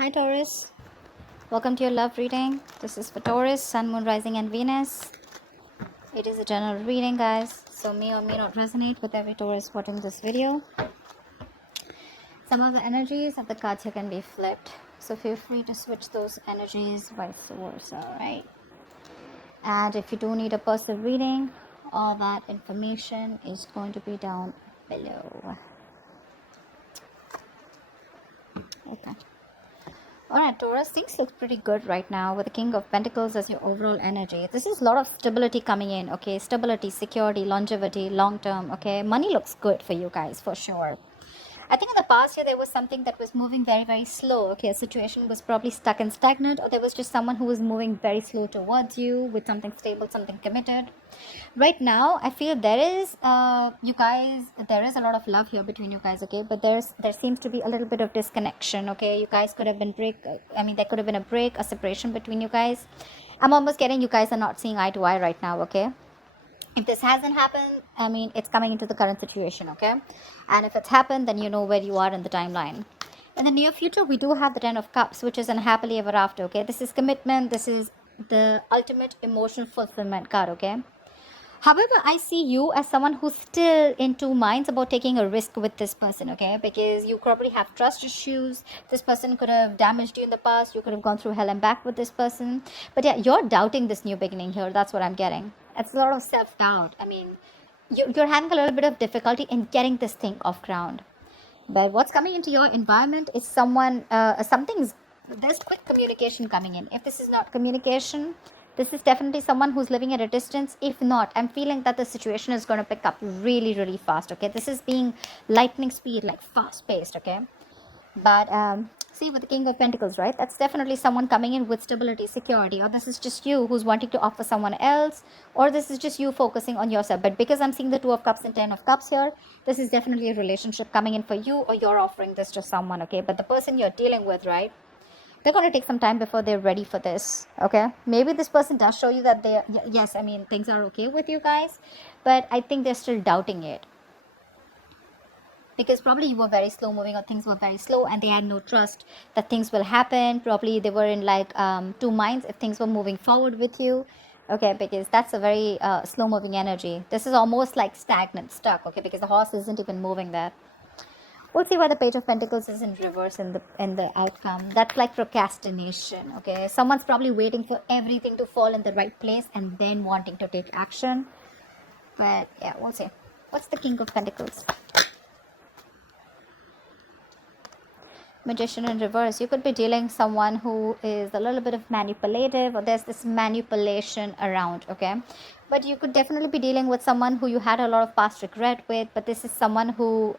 Hi Taurus, welcome to your love reading. This is for Taurus, Sun, Moon, Rising and Venus. It is a general reading, guys, so may or may not resonate with every Taurus watching this video. Some of the energies of the cards here can be flipped, so feel free to switch those energies vice versa, alright? And if you do need a personal reading, all that information is going to be down below. Okay. Alright, Taurus, things look pretty good right now with the King of Pentacles as your overall energy. This is a lot of stability coming in, okay? Stability, security, longevity, long term, okay? Money looks good for you guys, for sure. I think in the past year, there was something that was moving very, very slow, okay? A situation was probably stuck and stagnant, or there was just someone who was moving very slow towards you with something stable, something committed. Right now, I feel there is there is a lot of love here between you guys, okay? But there seems to be a little bit of disconnection, okay? You guys could have been there could have been a break, a separation between you guys. I'm almost getting you guys are not seeing eye to eye right now, okay? If this hasn't happened, it's coming into the current situation, okay? And if it's happened, then you know where you are in the timeline. In the near future, we do have the Ten of Cups, which is unhappily ever after, okay? This is commitment. This is the ultimate emotional fulfillment card, okay? However, I see you as someone who's still in two minds about taking a risk with this person, okay? Because you probably have trust issues. This person could have damaged you in the past. You could have gone through hell and back with this person. But yeah, you're doubting this new beginning here. That's what I'm getting. It's a lot of self-doubt. You're having a little bit of difficulty in getting this thing off ground. But what's coming into your environment is there's quick communication coming in. If this is not communication, this is definitely someone who's living at a distance. If not, I'm feeling that the situation is going to pick up really, really fast, okay? This is being lightning speed, like fast paced, okay? But see, with the King of Pentacles, right? That's definitely someone coming in with stability, security, or this is just you who's wanting to offer someone else, or this is just you focusing on yourself. But because I'm seeing the Two of Cups and Ten of Cups here, this is definitely a relationship coming in for you, or you're offering this to someone, okay? But the person you're dealing with, right? They're going to take some time before they're ready for this, okay? Maybe this person does show you that yes, things are okay with you guys, but I think they're still doubting it. Because probably you were very slow moving, or things were very slow and they had no trust that things will happen. Probably they were in like two minds if things were moving forward with you, okay? Because that's a very slow moving energy. This is almost like stagnant, stuck, okay? Because the horse isn't even moving there. We'll see why the Page of Pentacles is in reverse in the outcome. That's like procrastination, okay? Someone's probably waiting for everything to fall in the right place and then wanting to take action. But yeah, we'll see. What's the King of Pentacles? Magician in reverse. You could be dealing someone who is a little bit of manipulative, or there's this manipulation around, okay? But you could definitely be dealing with someone who you had a lot of past regret with. But this is someone who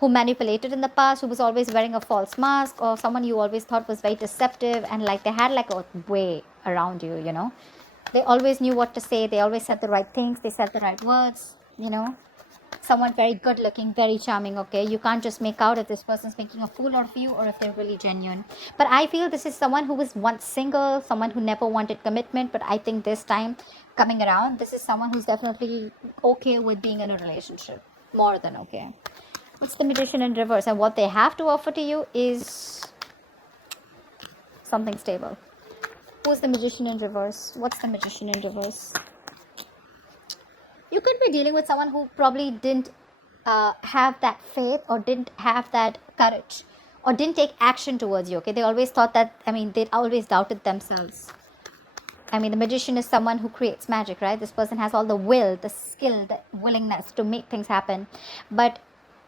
manipulated in the past, who was always wearing a false mask, or someone you always thought was very deceptive, and like they had like a way around you, you know? They always knew what to say. They always said the right things. They said the right words, you know? Someone very good looking, very charming, okay? You can't just make out if this person's making a fool out of you or if they're really genuine. But I feel this is someone who was once single, someone who never wanted commitment, but I think this time coming around, this is someone who's definitely okay with being in a relationship. More than okay. What's the Magician in reverse? And what they have to offer to you is something stable. Who's the Magician in reverse? What's the Magician in reverse? You could be dealing with someone who probably didn't have that faith, or didn't have that courage, or didn't take action towards you, okay? They always thought that, they always doubted themselves. The magician is someone who creates magic, right? This person has all the will, the skill, the willingness to make things happen. But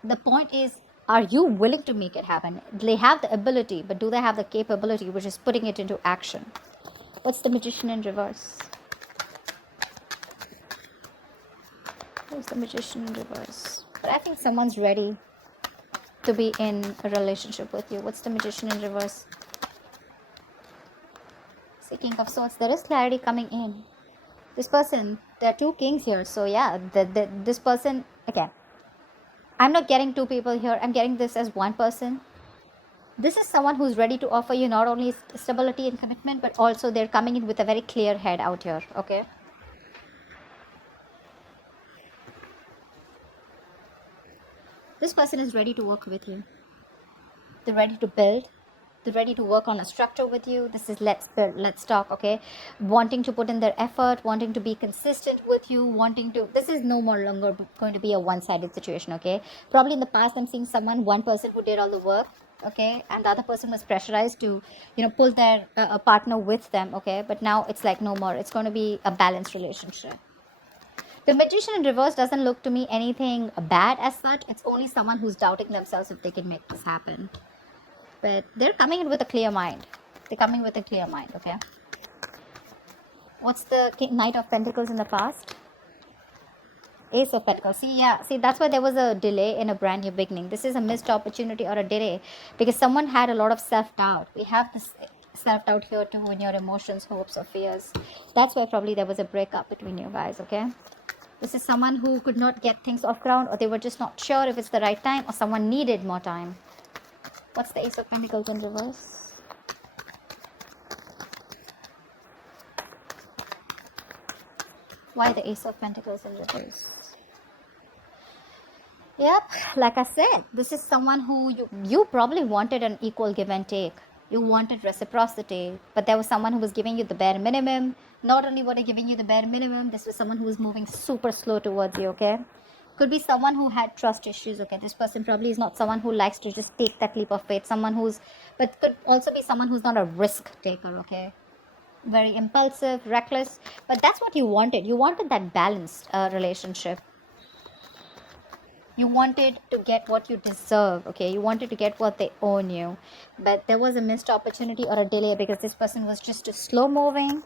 the point is, are you willing to make it happen? They have the ability, but do they have the capability, which is putting it into action? What's the Magician in reverse? Who's the Magician in reverse? But I think someone's ready to be in a relationship with you. What's the Magician in reverse? See, King of Swords. There is clarity coming in. This person, there are two kings here. So yeah, this person, again, I'm not getting two people here. I'm getting this as one person. This is someone who's ready to offer you not only stability and commitment, but also they're coming in with a very clear head out here, okay? This person is ready to work with you. They're ready to build. They're ready to work on a structure with you. This is let's build, let's talk, okay? Wanting to put in their effort, wanting to be consistent with you, wanting to, this is no more longer going to be a one-sided situation, okay? Probably in the past, I'm seeing one person who did all the work, okay, and the other person was pressurized to, pull their partner with them, okay? But now it's like no more. It's going to be a balanced relationship. The magician in reverse doesn't look to me anything bad as such. It's only someone who's doubting themselves if they can make this happen. But they're coming in with a clear mind. They're coming with a clear mind, okay? What's the Knight of Pentacles in the past? Ace of Pentacles. See, that's why there was a delay in a brand new beginning. This is a missed opportunity or a delay because someone had a lot of self-doubt. We have this self-doubt here too in your emotions, hopes, or fears. That's why probably there was a breakup between you guys, okay? This is someone who could not get things off ground, or they were just not sure if it's the right time, or someone needed more time. What's the Ace of Pentacles in reverse? Why the Ace of Pentacles in reverse? Yep, like I said, this is someone who you probably wanted an equal give and take. You wanted reciprocity, but there was someone who was giving you the bare minimum. Not only were they giving you the bare minimum, this was someone who was moving super slow towards you, okay? Could be someone who had trust issues, okay? This person probably is not someone who likes to just take that leap of faith. But could also be someone who's not a risk taker, okay? Very impulsive, reckless. But that's what you wanted. You wanted that balanced relationship. You wanted to get what you deserve, okay? You wanted to get what they own you. But there was a missed opportunity or a delay because this person was just too slow moving.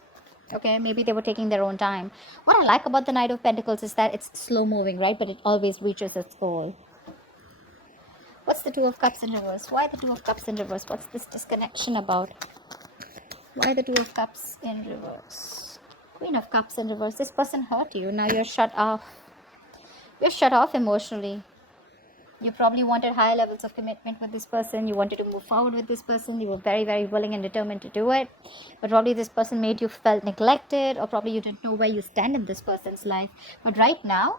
Okay, maybe they were taking their own time. What I like about the Knight of Pentacles is that it's slow moving, right? But it always reaches its goal. What's the Two of Cups in reverse? Why the Two of Cups in reverse? What's this disconnection about? Why the Two of Cups in reverse? Queen of Cups in reverse. This person hurt you. Now you're shut off. You're shut off emotionally. You probably wanted higher levels of commitment with this person. You wanted to move forward with this person. You were very, very willing and determined to do it. But probably this person made you felt neglected, or probably you didn't know where you stand in this person's life. But right now,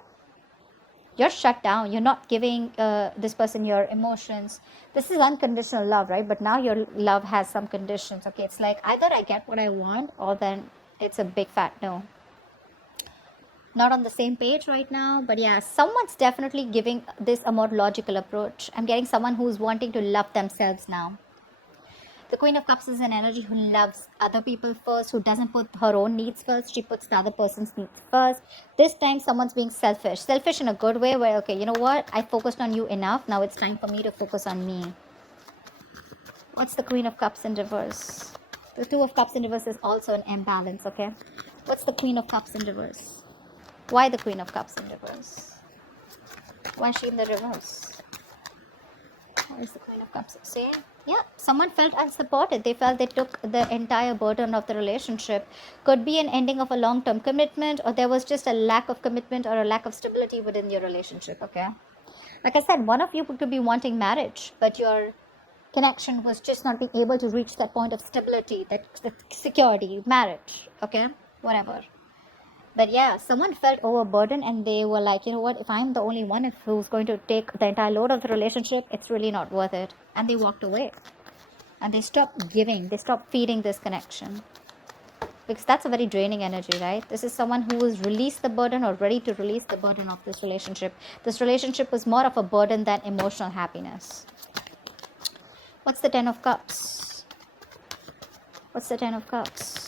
you're shut down. You're not giving this person your emotions. This is unconditional love, right? But now your love has some conditions. Okay, it's like either I get what I want, or then it's a big fat no. Not on the same page right now, but yeah, someone's definitely giving this a more logical approach. I'm getting someone who's wanting to love themselves now. The Queen of Cups is an energy who loves other people first, who doesn't put her own needs first. She puts the other person's needs first. This time someone's being selfish. Selfish in a good way where, okay, you know what? I focused on you enough. Now it's time for me to focus on me. What's the Queen of Cups in reverse? The Two of Cups in reverse is also an imbalance, okay? What's the Queen of Cups in reverse? Why the Queen of Cups in reverse? Why is she in the reverse? Why is the Queen of Cups? See? Yeah, someone felt unsupported. They felt they took the entire burden of the relationship. Could be an ending of a long-term commitment, or there was just a lack of commitment or a lack of stability within your relationship, okay? Like I said, one of you could be wanting marriage, but your connection was just not being able to reach that point of stability, that security, marriage, okay? Whatever. But yeah, someone felt overburdened and they were like, you know what, if I'm the only one who's going to take the entire load of the relationship, it's really not worth it. And they walked away. And they stopped giving. They stopped feeding this connection. Because that's a very draining energy, right? This is someone who has released the burden or ready to release the burden of this relationship. This relationship was more of a burden than emotional happiness. What's the Ten of Cups? What's the Ten of Cups?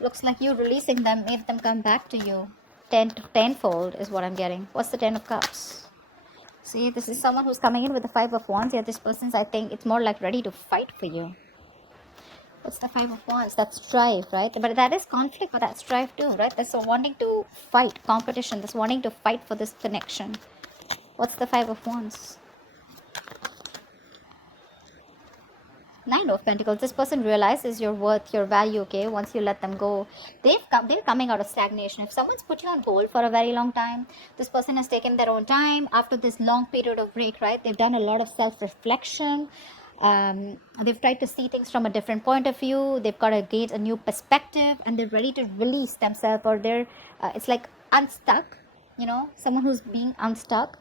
Looks like you releasing them made them come back to you. Tenfold is what I'm getting. What's the Ten of Cups? See, this is someone who's coming in with the Five of Wands. Yeah, this person's, I think, it's more like ready to fight for you. What's the Five of Wands? That's strife, right? But that is conflict, but that's strife too, right? That's wanting to fight, competition. That's wanting to fight for this connection. What's the Five of Wands? Nine of Pentacles. This person realizes your worth, your value, okay, once you let them go. They're coming out of stagnation. If someone's put you on hold for a very long time, this person has taken their own time after this long period of break, right? They've done a lot of self-reflection. They've tried to see things from a different point of view. They've got to gain a new perspective, and they're ready to release themselves, or they're, it's like unstuck, you know, someone who's being unstuck.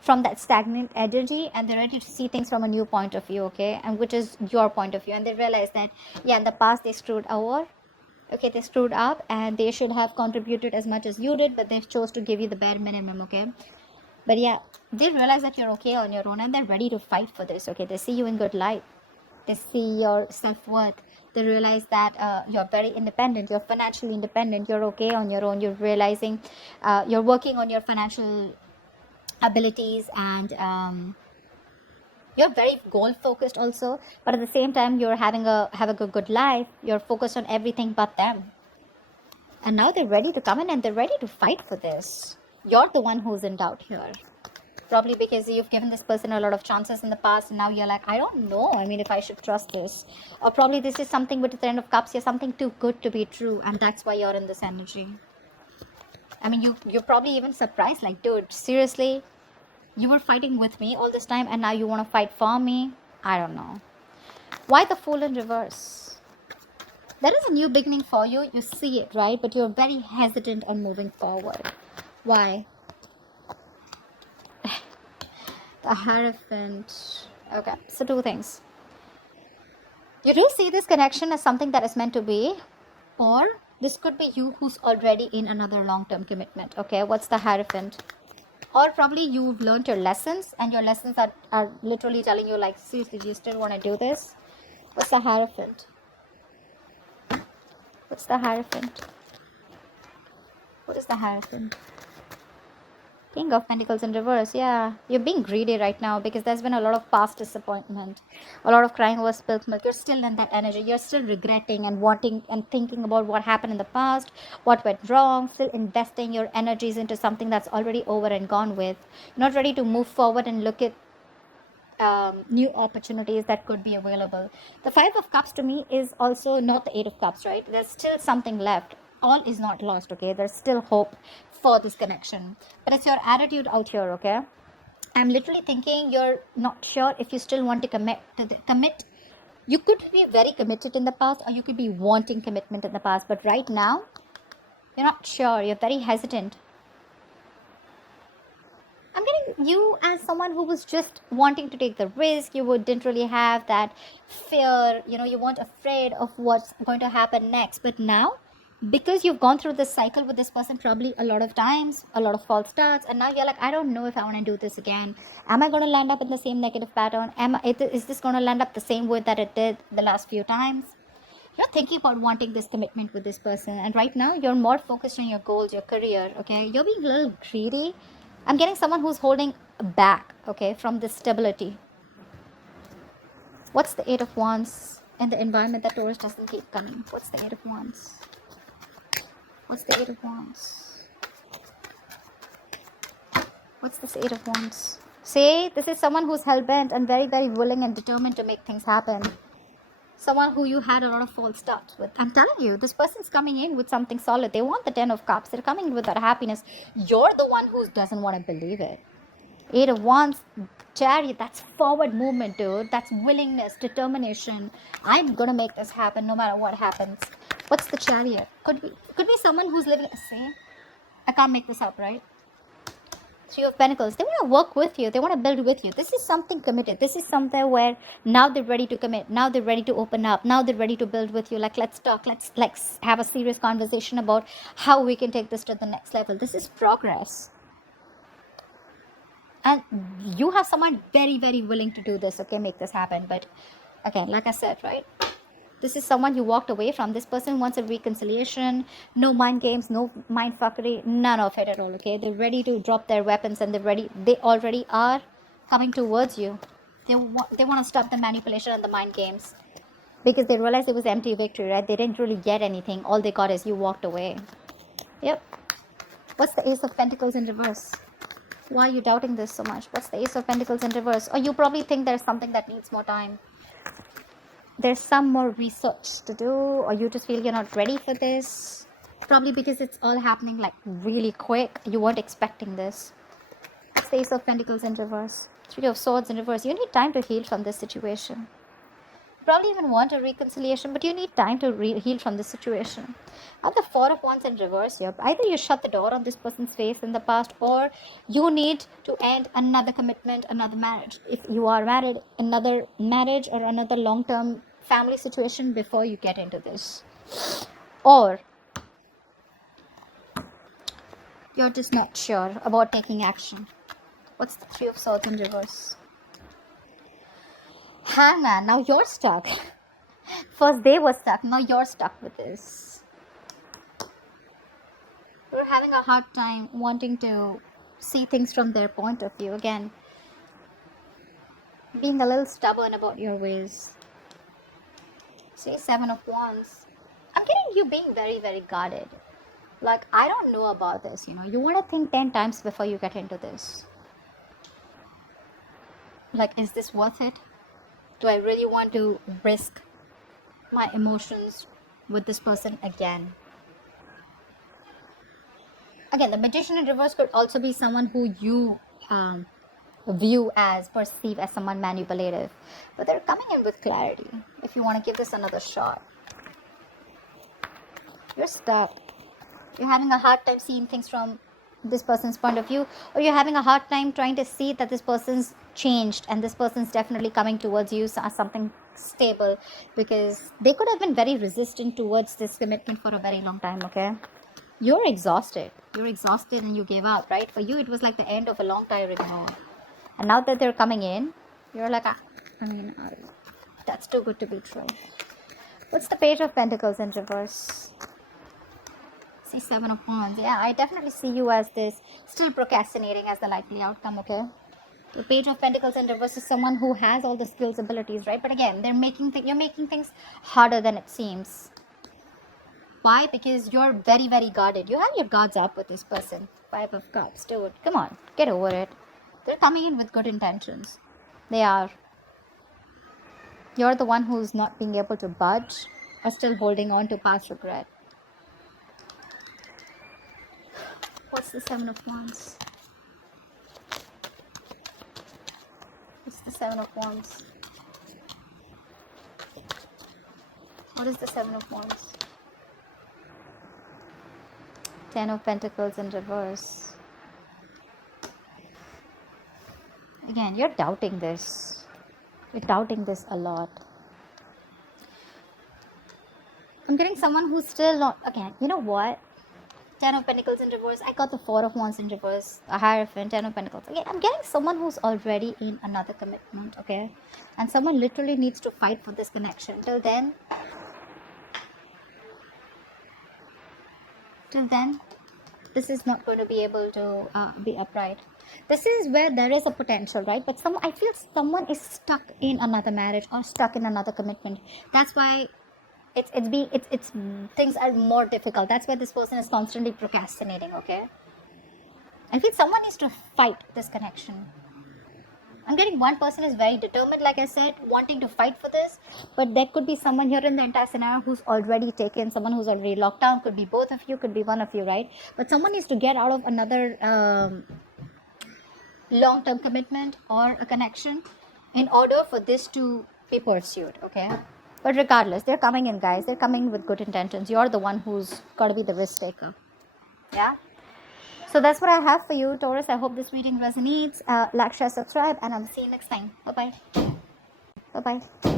from that stagnant energy, and they're ready to see things from a new point of view, okay, and which is your point of view. And they realize that, yeah, in the past they screwed over, okay, they screwed up, and they should have contributed as much as you did, but they chose to give you the bare minimum, okay. But yeah, they realize that you're okay on your own, and they're ready to fight for this, okay. They see you in good light, they see your self-worth, they realize that you're very independent, you're financially independent, you're okay on your own, you're realizing you're working on your financial abilities, and you're very goal focused also, but at the same time you're having a good life, you're focused on everything but them. And now they're ready to come in, and they're ready to fight for this. You're the one who's in doubt here, probably because you've given this person a lot of chances in the past, and now you're like, I don't know, I mean, if I should trust this. Or probably this is something with the Ten of Cups, you're something too good to be true, and that's why you're in this energy. I mean, you're probably even surprised, like, dude, seriously, you were fighting with me all this time, and now you want to fight for me? I don't know. Why the Fool in reverse? There is a new beginning for you. You see it, right? But you're very hesitant on moving forward. Why? The Hierophant. Okay, so two things. You do see this connection as something that is meant to be, or this could be you who's already in another long-term commitment. Okay, what's the Hierophant? Or probably you've learned your lessons, and your lessons are literally telling you, like, seriously, do you still want to do this? What's the Hierophant? What's the Hierophant? What is the Hierophant? King of Pentacles in reverse. Yeah, you're being greedy right now because there's been a lot of past disappointment, a lot of crying over spilled milk. You're still in that energy. You're still regretting and wanting and thinking about what happened in the past, what went wrong, still investing your energies into something that's already over and gone with. You're not ready to move forward and look at new opportunities that could be available. The Five of Cups to me is also not the Eight of Cups, right? There's still something left. All is not lost, okay? There's still hope for this connection, but it's your attitude out here, okay? I'm literally thinking you're not sure if you still want to commit. You could be very committed in the past, or you could be wanting commitment in the past, but right now you're not sure. You're very hesitant. I'm getting you as someone who was just wanting to take the risk. You didn't really have that fear, you weren't afraid of what's going to happen next. But now, because you've gone through this cycle with this person probably a lot of times, a lot of false starts, and now you're like, I don't know if I want to do this again. Am I going to land up in the same negative pattern? Is this going to land up the same way that it did the last few times? You're thinking about wanting this commitment with this person, and right now you're more focused on your goals, your career, okay? You're being a little greedy. I'm getting someone who's holding back, okay, from this stability. What's the Eight of Wands in the environment that Taurus doesn't keep coming? What's the Eight of Wands? What's the Eight of Wands? What's this Eight of Wands? See, this is someone who's hell-bent and very, very willing and determined to make things happen. Someone who you had a lot of false starts with. I'm telling you, this person's coming in with something solid. They want the Ten of Cups. They're coming in with that happiness. You're the one who doesn't want to believe it. Eight of Wands, Chariot, that's forward movement, dude. That's willingness, determination. I'm gonna make this happen no matter what happens. What's the Chariot? Could be someone who's living, say, I can't make this up, right? Three of Pentacles. They want to work with you. They want to build with you. This is something committed. This is something where now they're ready to commit. Now they're ready to open up. Now they're ready to build with you. Like, let's talk. Let's have a serious conversation about how we can take this to the next level. This is progress. And you have someone very, very willing to do this, okay, make this happen. But, okay, like I said, right? This is someone you walked away from. This person wants a reconciliation. No mind games, no mind fuckery, none of it at all, okay? They're ready to drop their weapons, and they already are coming towards you. They want to stop the manipulation and the mind games. Because they realized it was empty victory, right? They didn't really get anything. All they got is you walked away. Yep. What's the Ace of Pentacles in reverse? Why are you doubting this so much? What's the Ace of Pentacles in reverse? Or you probably think there's something that needs more time. There's some more research to do, or you just feel you're not ready for this. Probably because it's all happening like really quick. You weren't expecting this. It's the Ace of Pentacles in reverse. Three of Swords in reverse. You need time to heal from this situation. Probably even want a reconciliation, but you need time to heal from this situation. At the Four of Wands in reverse here, either you shut the door on this person's face in the past, or you need to end another commitment, another marriage. If you are married, another marriage or another long-term family situation before you get into this. Or you're just not sure about taking action. What's the Three of Swords in reverse? Hangman, now you're stuck. First they were stuck, now you're stuck with this. You're having a hard time wanting to see things from their point of view. Again, being a little stubborn about your ways. See, Seven of Wands. I'm getting you being very, very guarded. Like, I don't know about this, you know. You want to think 10 times before you get into this. Like, is this worth it? Do I really want to risk my emotions with this person again? Again, the Magician in reverse could also be someone who you perceive as someone manipulative. But they're coming in with clarity. If you want to give this another shot. You're stuck. You're having a hard time seeing things from this person's point of view, or you're having a hard time trying to see that this person's changed and this person's definitely coming towards you as something stable, because they could have been very resistant towards this commitment for a very long time. Okay, you're exhausted and you gave up, right? For you it was like the end of a long tiring road, and now that they're coming in, you're like, that's too good to be true. What's the Page of Pentacles in reverse? See, Seven of Wands. Yeah, I definitely see you as this, still procrastinating as the likely outcome, okay? The Page of Pentacles in reverse is someone who has all the skills, abilities, right? But again, you're making things harder than it seems. Why? Because you're very, very guarded. You have your guards up with this person. Five of Cups, dude. Come on, get over it. They're coming in with good intentions. They are. You're the one who's not being able to budge or still holding on to past regret. What's the Seven of Wands? What's the Seven of Wands? What is the Seven of Wands? Ten of Pentacles in reverse. Again, you're doubting this. You're doubting this a lot. I'm getting someone who's still not... Again, you know what? Ten of Pentacles in reverse. I got the Four of Wands in reverse. A Hierophant, Ten of Pentacles. Okay, I'm getting someone who's already in another commitment, okay? And someone literally needs to fight for this connection. Till then, this is not going to be able to be upright. This is where there is a potential, right? But I feel someone is stuck in another marriage or stuck in another commitment. That's why it's things are more difficult. That's why this person is constantly procrastinating, okay? I feel someone needs to fight this connection. I'm getting one person is very determined, like I said, wanting to fight for this, but there could be someone here in the entire scenario who's already taken, someone who's already locked down. Could be both of you, could be one of you, right? But someone needs to get out of another long-term commitment or a connection in order for this to be pursued, okay? But regardless, they're coming in, guys. They're coming with good intentions. You're the one who's got to be the risk taker. Yeah? So that's what I have for you, Taurus. I hope this reading resonates. Like, share, subscribe, and I'll see you next time. Bye-bye. Bye-bye.